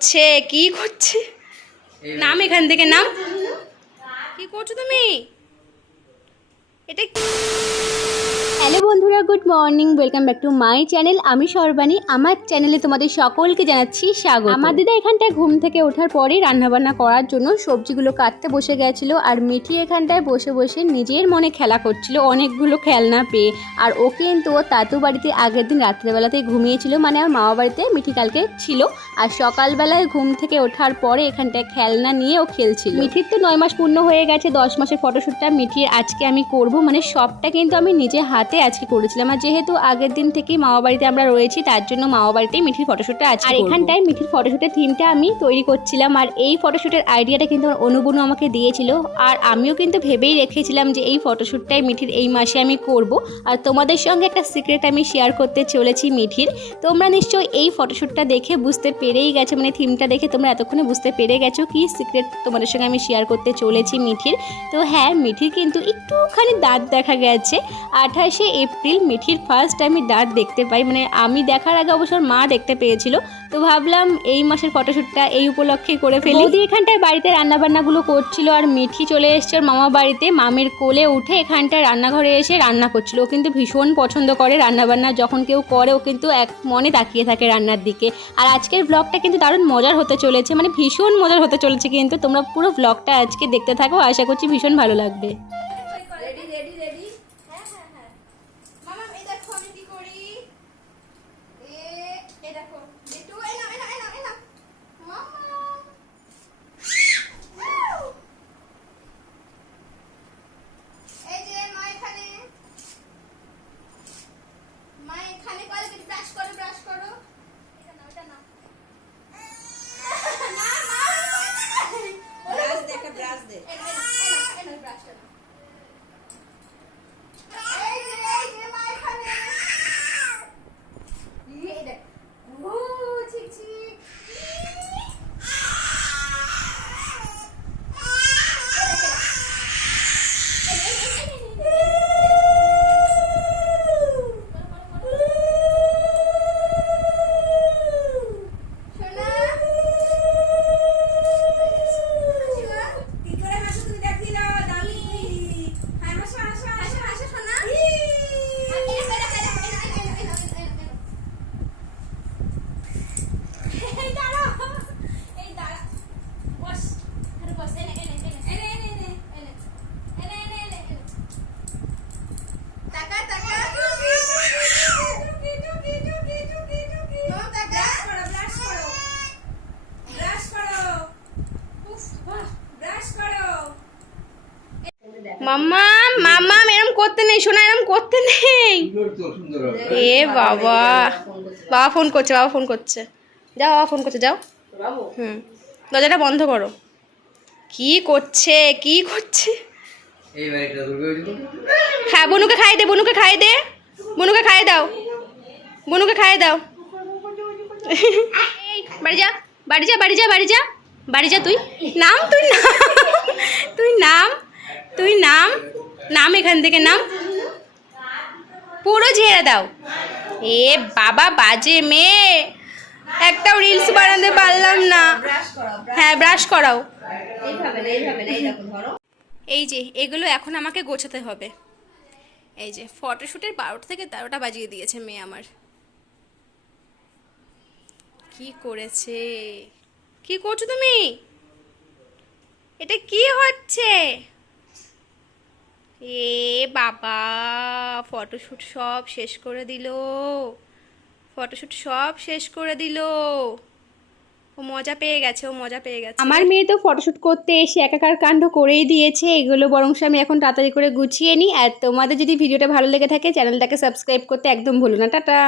ছে কি করছে? নাম এখান থেকে নাম। কি করছো তুমি? এটা হ্যালো বন্ধুরা, good morning, welcome back to my channel. আমি সর্বাণী। আমার চ্যানেলে তোমাদের সকলকে জানাচ্ছি স্বাগত। আমার দিদা এখানটায় ঘুম থেকে ওঠার পরেই রান্নাবান্না করার জন্য সবজিগুলো কাটতে বসে গেছিলো, আর মিঠি এখানটায় বসে বসে নিজের মনে খেলা করছিল অনেকগুলো খেলনা পেয়ে। আর ও কিন্তু ও তাতু বাড়িতে আগের দিন রাত্রেবেলাতেই ঘুমিয়েছিল, মানে আমার মামা বাড়িতে মিঠি কালকে ছিল। আর সকালবেলায় ঘুম থেকে ওঠার পরে এখানটায় খেলনা নিয়ে ও খেলছিল। মিঠির তো 9 মাস পূর্ণ হয়ে গেছে, 10 মাসের ফটোশ্যুটটা মিঠির আজকে আমি করব, মানে সবটা কিন্তু আমি নিজে হাতে আজকে করেছিলাম। আর যেহেতু আগের দিন থেকেই মামা বাড়িতে আমরা রয়েছি, তার জন্য মামা বাড়িতেই মিঠির ফটোশ্যুটটা আজকে। আর এখানটায় মিঠির ফটোশ্যুটের থিমটা আমি তৈরি করছিলাম, আর এই ফটোশ্যুটের আইডিয়াটা কিন্তু আমার অনুবনু আমাকে দিয়েছিল। আর আমিও কিন্তু ভেবেই রেখেছিলাম যে এই ফটোশ্যুটটাই মিঠির এই মাসে আমি করব। আর তোমাদের সঙ্গে একটা সিক্রেট আমি শেয়ার করতে চলেছি মিঠির। তোমরা নিশ্চয়ই এই ফটোশ্যুটটা দেখে বুঝতে পেরেই গেছো, মানে থিমটা দেখে তোমরা এতক্ষণে বুঝতে পেরে গেছো কি সিক্রেট তোমাদের সঙ্গে আমি শেয়ার করতে চলেছি মিঠির। তো হ্যাঁ, মিঠির কিন্তু একটুখানি দাঁত দেখা গেছে। 28শে এপ্রিল মিঠির ফার্স্ট আমি দাঁত দেখতে পাই, মানে আমি দেখার আগে অবশ্য মা দেখতে পেয়েছিল। তো ভাবলাম এই মাসের ফটোশ্যুটটা এই উপলক্ষেই করে ফেলি। বৌদি এখানটায় বাড়িতে রান্নাবান্নাগুলো করছিল, আর মিঠি চলে এসছে ওর মামা বাড়িতে মামের কোলে উঠে এখানটায় রান্নাঘরে এসে রান্না করছিল। ও কিন্তু ভীষণ পছন্দ করে রান্নাবান্না, যখন কেউ করে ও কিন্তু এক মনে তাকিয়ে থাকে রান্নার দিকে। আর আজকের ব্লগটা কিন্তু দারুণ মজার হতে চলেছে, মানে ভীষণ মজার হতে চলেছে। কিন্তু তোমরা পুরো ব্লগটা আজকে দেখতে থাকো, আশা করছি ভীষণ ভালো লাগবে। মাম্মা মাম্মা এরম করতে নেই, শোনা এরম করতে নেই। এ বাবা, বাবা ফোন করছে, বাবা ফোন করছে, যাও বাবা ফোন করছে, যাও। দরজাটা বন্ধ করো। কি করছে কি করছে? হ্যাঁ, বনুকে খাই দে, বনুকে খাই দে, বনুকে খাই দাও, বনুকে খাই দাও। বাড়ি যা, বাড়ি যা, বাড়ি যা, বাড়ি যা, বাড়ি যা। তুই নাম, তুই নাম, তুই নাম, তুই নাম, নাম এখান থেকে নাম, পুরো ঝেড়ে দাও। এ বাবা, বাজে মেয়ে, একটাও রিলস বানাতে পারলাম না। হ্যাঁ, ব্রাশ করাও। এই যে এগুলো এখন আমাকে গোছাতে হবে। এই যে ফটোশ্যুটের 12টা থেকে 13টা বাজিয়ে দিয়েছে মেয়ে আমার। কি করেছে? কি করছো তুমি? এটা কি হচ্ছে? এ বাবা, ফটোশ্যুট সব শেষ করে দিল, ফটোশ্যুট সব শেষ করে দিল। ও মজা পেয়ে গেছে, ও মজা পেয়ে গেছে। আমার মেয়ে তো ফটোশ্যুট করতে এসে একাকার কাণ্ড করেই দিয়েছে। এগুলো বরং আমি এখন তাড়াতাড়ি করে গুছিয়ে নিই। আর তোমাদের যদি ভিডিওটা ভালো লেগে থাকে চ্যানেলটাকে সাবস্ক্রাইব করতে একদম ভুলো না। টাটা।